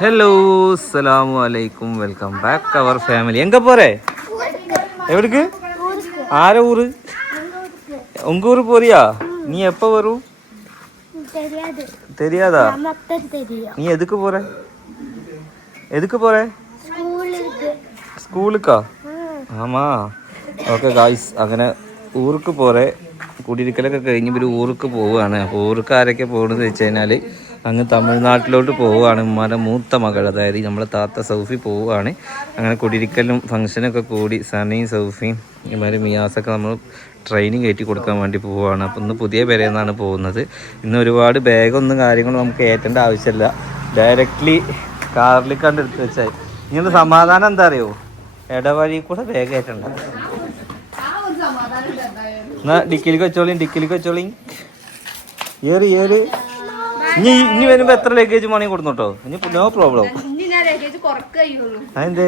Hello அஸ்ஸலாமு அலைக்கும் welcome back அவர் family எங்க போற எவருக்கு ஆர ஊரு உங்க ஊரு போறியா நீ எப்ப வரும் தெரியாது தெரியாதா நமக்கு தெரியும் நீ எதுக்கு போற எதுக்கு போற സ്കൂളിലേക്ക് സ്കൂളിക്കാ ആമാ ഓക്കെ ഗായ്സ് അങ്ങനെ ഊർക്ക് പോരെ കുടിയിരിക്കലൊക്കെ കഴിഞ്ഞ് ഇവർ ഊർക്ക് പോവുകയാണ് അപ്പോൾ ഊർക്ക് ആരൊക്കെ പോകുന്നത് വെച്ച് കഴിഞ്ഞാൽ അങ്ങ് തമിഴ്നാട്ടിലോട്ട് പോവുകയാണ്. ഉമ്മാന്റെ മൂത്ത മകൾ അതായത് നമ്മളെ താത്ത സൗഫി പോവുകയാണ്. അങ്ങനെ കുടിയിരിക്കലും ഫംഗ്ഷനൊക്കെ കൂടി സനയും സൗഫിയും ഇമാര് മിയാസൊക്കെ നമ്മൾ ട്രെയിനിങ് കയറ്റി കൊടുക്കാൻ വേണ്ടി പോവുകയാണ്. അപ്പോൾ ഇന്ന് പുതിയ പെരയെന്നാണ് പോകുന്നത്. ഇന്ന് ഒരുപാട് ബാഗൊന്നും കാര്യങ്ങളും നമുക്ക് ഏറ്റേണ്ട ആവശ്യമില്ല. ഡയറക്റ്റ്ലി കാറിൽ കണ്ടെടുത്ത് വെച്ചാൽ ഇങ്ങനത്തെ സമാധാനം എന്താ അറിയോ? ഇടവഴി കൂടെ ബാഗ് ഏറ്റണ്ട. എന്നാ ഡിക്കിലേക്ക് വെച്ചോളി ഡിക്കിലേക്ക് വെച്ചോളി. ഏറി ഏറി. ഇനി ഇനി വരുമ്പോ എത്ര ലഗേജ് മണി കൊടുന്നോട്ടോ. ഇനി നോ പ്രോബ്ലം അതെന്തേ?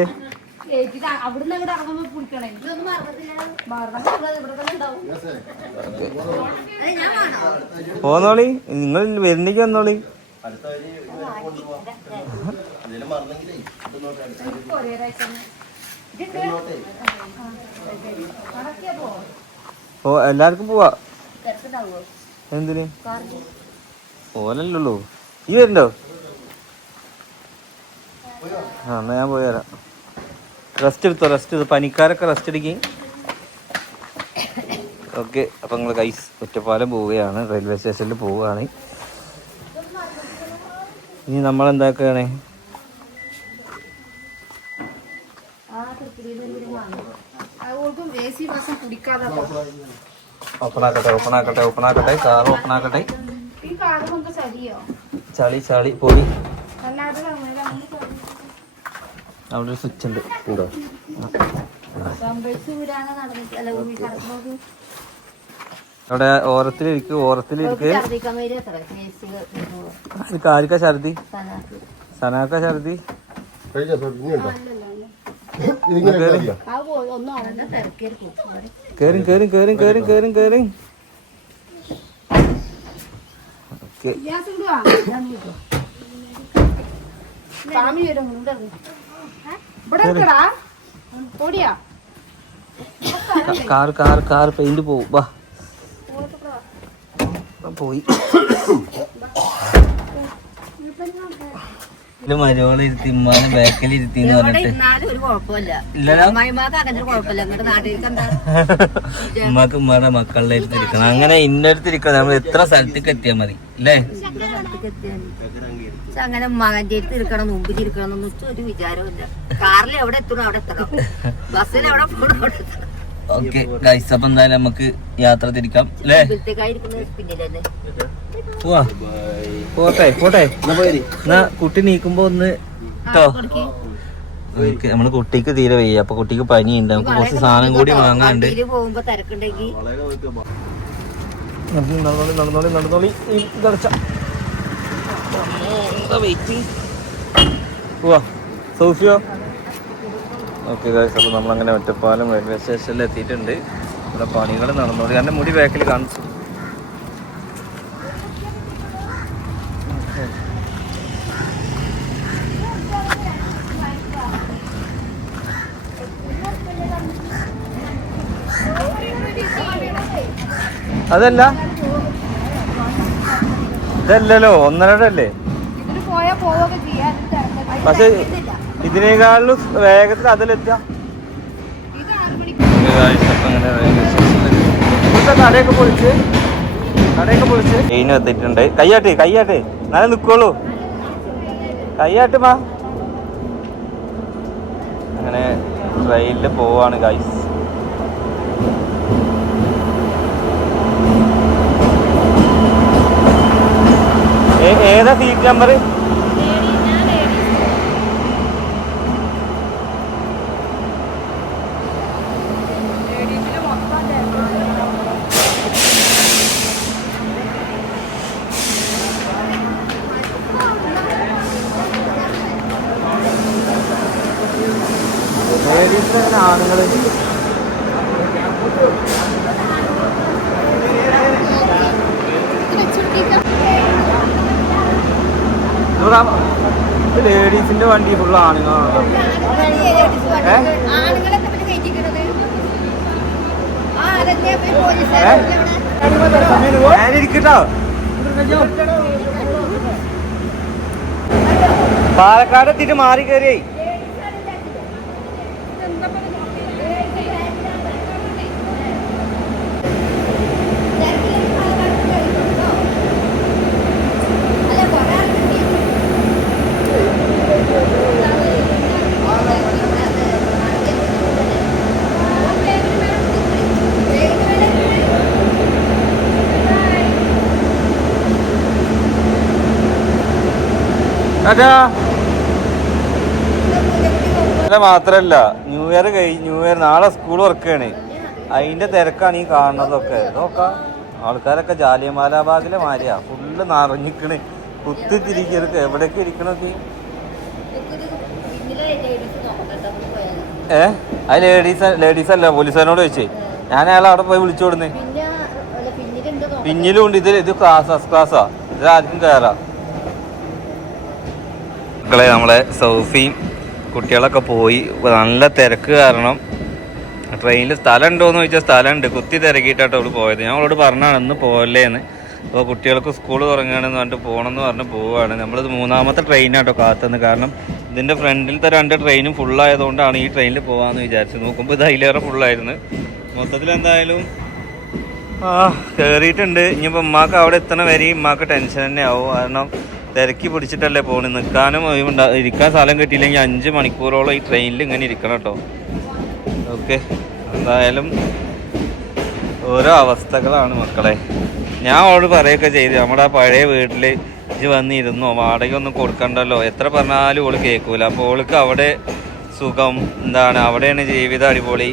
പോന്നോളി. നിങ്ങൾ വരുന്നെങ്കിൽ വന്നോളി. ഓ എല്ലാവർക്കും പോവാ. എന്തിന്? ഓലല്ലോ ഈ വരുന്നുണ്ടോ ആ എന്നാ ഞാൻ പോയി വരാം. റെസ്റ്റ് എടുത്തോ റെസ്റ്റ് എടുത്തോ. പനിക്കാരൊക്കെ റെസ്റ്റ് എടുക്കി. ഓക്കെ അപ്പം നിങ്ങൾ കൈസ് ഒറ്റപ്പാലം പോവുകയാണ്. റെയിൽവേ സ്റ്റേഷനിൽ പോവുകയാണ്. ഇനി നമ്മൾ എന്താക്കുകയാണ് ഓപ്പൺ ആക്കട്ടെ ഓപ്പൺ ആക്കട്ടെ ഓപ്പൺ ആക്കട്ടെ. കാർ ഓപ്പൺ ആക്കട്ടെ. ചളി ചളി പോയി അവിടെ ഒരു സ്വിച്ച് ഉണ്ട്. ഉണ്ടോ? അവിടെ ഓരത്തിലിരിക്ക് ഓരത്തിലിരിക്ക് ആർക്കാ ഛർദി? സനാക്ക ഛർദി? കേറും. കേറും കേറും കേറും കേറും കേറും ഓക്കെ ഗ്യാസ് ഇടുവാ സ്വാമി വരും ഇവിടെ ഇവിടെ ഇരിക്കടാ ഓടിയാ കാർ കാർ കാർ പെയിന്റ് പോവും. പോയി മരോളെ ഇരുത്തി ഉമ്മാനെ ബാക്കിൽ ഇരുത്തി എന്ന് ഇവിടെ പറഞ്ഞിട്ട് ഇരുന്നാലും ഒരു കുഴപ്പമില്ല ഇല്ലല്ലോ അമ്മായിമാർക്ക് അങ്ങനെ കുഴപ്പമില്ല. അങ്ങോട്ട് നാട്ടിലേക്ക് എന്താ ഉമ്മാക്ക് ഉമ്മാടെ മക്കളുടെ അടുത്തിരിക്കണം അങ്ങനെ ഇന്നടുത്തിരിക്കണം നമ്മൾ എത്ര സ്ഥലത്തേക്ക് എത്തിയാൽ മതി. അല്ലേ അങ്ങനെ മകന്റെ അടുത്ത് ഇരിക്കണം മുമ്പിൽ ഇരിക്കണം എന്നൊന്നും ഒരു വിചാരമില്ല കാറിൽ എവിടെ എത്തണം അവിടെ എത്തണം. ബസ്സിൽ എവിടെ പോകണം അവിടെ എത്തണം. ഓക്കെ ഗൈസ് അപ്പൊ എന്തായാലും നമുക്ക് യാത്ര തിരിക്കാം. അല്ലേ പോവാ. പോട്ടെ പോട്ടെ. എന്നാ കുട്ടി നീക്കുമ്പോ ഒന്ന് കേട്ടോ നമ്മൾ കുട്ടിക്ക് തീരെ വയ്യ. അപ്പൊ കുട്ടിക്ക് പനിയുണ്ട്. നമുക്ക് കുറച്ച് സാധനം കൂടി വാങ്ങാനുണ്ട്. നടന്നോളി നടന്നോളി നടന്നോളി പോവാ സൗഫിയോ? ഓക്കെ അപ്പോൾ നമ്മളങ്ങനെ ഒറ്റപ്പാലം റെയിൽവേ സ്റ്റേഷനിൽ എത്തിയിട്ടുണ്ട്. ഇവിടെ പണികൾ നടന്നോളി. കാരണം മുടി ബാക്കിൽ കാണിച്ചു. അതല്ല? ഇതല്ലല്ലോ ഒന്നരയുടെ അല്ലേ പക്ഷെ ഇതിനേക്കാളും വേഗത്തിൽ അതിലെത്താം ഇത് ആറ് മണിക്ക് കടയൊക്കെ പൊളിച്ച്. കടയൊക്കെ പൊളിച്ച്. ട്രെയിൻ എത്തിയിട്ടുണ്ട് കയ്യാട്ടെ കയ്യാട്ടെ. നല്ല നിക്കോളൂ കയ്യാട്ടുമാ അങ്ങനെ ട്രെയിനിൽ പോവാണ് ഗൈസ് ഏതാ സീറ്റ് നമ്പർ ലേഡീസിന് ആണുങ്ങൾ ഇത് വെച്ചുകൊടുത്തേക്കാം നൂറാ ലേഡീസിന്റെ വണ്ടി ഫുള്ള് ആണുങ്ങളാണല്ലോ ഏ? ആണുങ്ങളൊക്കെ പിന്നെ കയറ്റിക്കണത് ആ വണ്ടി ഫുൾ ആണുങ്ങളാണോ പാലക്കാട് എത്തിയിട്ട് മാറി കയറിയേ അതാ അല്ല മാത്രല്ല. ന്യൂ ഇയർ കഴിഞ്ഞ് ന്യൂ ഇയർ നാളെ സ്കൂൾ വർക്കാണ് അതിന്റെ തിരക്കാണ് ഈ കാണുന്നതൊക്കെ. നോക്കാം. ആൾക്കാരൊക്കെ ജാലിയമാലാബാഗിലെ മാരിയാ. ഫുള്ള് നിറഞ്ഞിക്കണ് കുത്തി തിരിക്കരുത്. എവിടേക്ക് ഇരിക്കണത്? ഏ? അത് ലേഡീസ് ലേഡീസ് അല്ല പോലീസുകാരനോട് ചോദിച്ചേ. ഞാൻ അയാൾ അവിടെ പോയി വിളിച്ചോടുന്നേ പിന്നിലും ഉണ്ട് ഇത് ഇത് ക്ലാസ് ഫസ്റ്റ് ക്ലാസ്സാ ഇത് ആർക്കും കയറാം മക്കളെ നമ്മളെ സൗഫിയും കുട്ടികളൊക്കെ പോയി. നല്ല തിരക്ക് കാരണം ട്രെയിനിൽ സ്ഥലം ഉണ്ടോയെന്ന് ചോദിച്ചാൽ സ്ഥലമുണ്ട്. കുത്തി തിരക്കിയിട്ടാട്ടോ അവൾ പോയത്. ഞാൻ അവളോട് പറഞ്ഞാണ് ഇന്ന് പോകല്ലേ എന്ന് അപ്പോൾ കുട്ടികൾക്ക് സ്കൂൾ തുടങ്ങുകയാണെന്ന് പറഞ്ഞിട്ട് പോകണമെന്ന് പറഞ്ഞ് പോവുകയാണ് നമ്മളിത് മൂന്നാമത്തെ ട്രെയിനാട്ടോ കാത്തുനിന്ന് കാരണം ഇതിന്റെ ഫ്രണ്ടിലത്തെ രണ്ട് ട്രെയിനും ഫുള്ളായതുകൊണ്ടാണ് ഈ ട്രെയിനിൽ പോകാമെന്ന് വിചാരിച്ചു നോക്കുമ്പോൾ ഇത് അതിലേറെ ഫുള്ളായിരുന്നു മൊത്തത്തിൽ എന്തായാലും ആ കയറിയിട്ടുണ്ട് ഇനിയിപ്പോൾ ഉമ്മാക്ക് അവിടെ എത്തണ വരെ ഉമ്മാക്ക് ടെൻഷൻ തന്നെ ആവും കാരണം തിരക്കി പിടിച്ചിട്ടല്ലേ പോണ്? നിൽക്കാനും ഒഴിവുണ്ടാ ഇരിക്കാൻ സ്ഥലം കിട്ടിയില്ലെങ്കിൽ അഞ്ച് മണിക്കൂറോളം ഈ ട്രെയിനിൽ ഇങ്ങനെ ഇരിക്കണം കേട്ടോ ഓക്കെ. എന്തായാലും ഓരോ അവസ്ഥകളാണ് മക്കളെ. ഞാൻ അവളോട് പറയുകയൊക്കെ ചെയ്തു. നമ്മുടെ ആ പഴയ വീട്ടിൽ ഇത് വന്നിരുന്നോ? വാടക ഒന്നും കൊടുക്കണ്ടല്ലോ. എത്ര പറഞ്ഞാലും ഓൾ കേൾക്കൂല അപ്പോൾ ഓൾക്ക് അവിടെ സുഖം എന്താണ് അവിടെയാണ് ജീവിതം അടിപൊളി.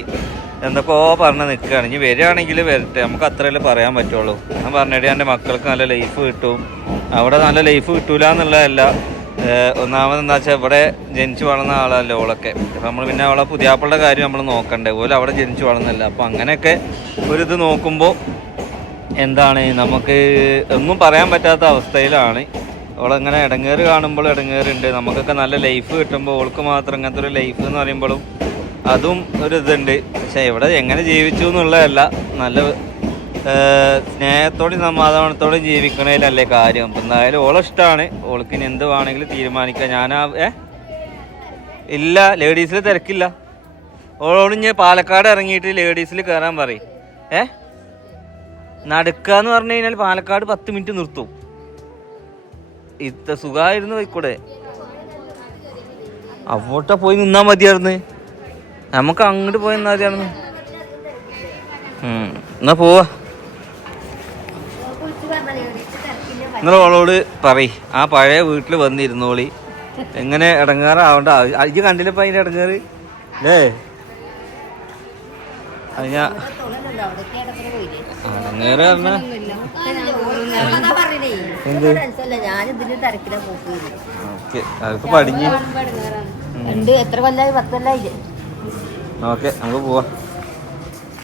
എന്തൊക്കെയോ പറഞ്ഞ് നിൽക്കുകയാണ് ഇനി വരികയാണെങ്കിൽ വരട്ടെ. നമുക്ക് അത്രയല്ലേ പറയാൻ പറ്റുള്ളൂ. ഞാൻ പറഞ്ഞിട്ട് എന്റെ മക്കൾക്ക് നല്ല ലൈഫ് കിട്ടും. അവിടെ നല്ല ലൈഫ് കിട്ടൂല എന്നുള്ളതല്ല. ഒന്നാമത് എന്താ വെച്ചാൽ ഇവിടെ ജനിച്ചു വളർന്ന ആളല്ലേ ഓളൊക്കെ. അപ്പം നമ്മൾ പിന്നെ അവളെ പുതിയാപ്പളുടെ കാര്യം നമ്മൾ നോക്കണ്ടേ. ഓല അവിടെ ജനിച്ചു വളർന്നല്ല അപ്പം അങ്ങനെയൊക്കെ ഒരു ഇത് നോക്കുമ്പോൾ എന്താണ് നമുക്ക് ഒന്നും പറയാൻ പറ്റാത്ത അവസ്ഥയിലാണ്. അവളങ്ങനെ ഇടങ്ങേറ് കാണുമ്പോൾ ഇടങ്ങേറുണ്ട് നമുക്കൊക്കെ നല്ല ലൈഫ് കിട്ടുമ്പോൾ ഓൾക്ക് മാത്രം ഇങ്ങനത്തെ ഒരു ലൈഫ് എന്ന് പറയുമ്പോഴും അതും ഒരു ഇതുണ്ട്. പക്ഷേ ഇവിടെ എങ്ങനെ ജീവിച്ചു എന്നുള്ളതല്ല. നല്ല സ്നേഹത്തോടെയും സമാധാനത്തോടെയും ജീവിക്കണേലല്ലേ കാര്യം. അപ്പം എന്തായാലും ഓളെ ഇഷ്ടമാണ് ഓൾക്ക് ഇനി എന്ത് വേണമെങ്കിലും തീരുമാനിക്കാം. ഞാൻ ഏ? ഇല്ല ലേഡീസിൽ തിരക്കില്ല. ഓളോട് ഞാൻ പാലക്കാട് ഇറങ്ങിയിട്ട് ലേഡീസിൽ കയറാൻ പറയും. ഏ? നടക്കാന്ന് പറഞ്ഞു കഴിഞ്ഞാൽ പാലക്കാട് പത്ത് മിനിറ്റ് നിർത്തും. ഇത്ര സുഖമായിരുന്നു പോയിക്കൂടെ. അവോട്ട പോയി നിന്നാ മതിയായിരുന്നു. നമുക്ക് അങ്ങോട്ട് പോയി നിന്നാ മതിയായിരുന്നു. എന്നാ പോവാ. നിങ്ങൾ ഓളോട് പറയ്. ആ പഴയ വീട്ടിൽ വന്നിരുന്നോളി. എങ്ങനെ ഇടങ്ങാറാവണ്ട? അജ് കണ്ടില്ലപ്പോ അതിന്റെ ഇടങ്ങാറ്? അല്ലേ? അത് ഞാൻ ഇടങ്ങേറ് പറഞ്ഞ എന്ത്? ഓക്കെ. പടിഞ്ഞ് എത്ര കൊല്ലായി? പത്ത് കൊല്ലായി ഓക്കെ നമുക്ക് പോവാം.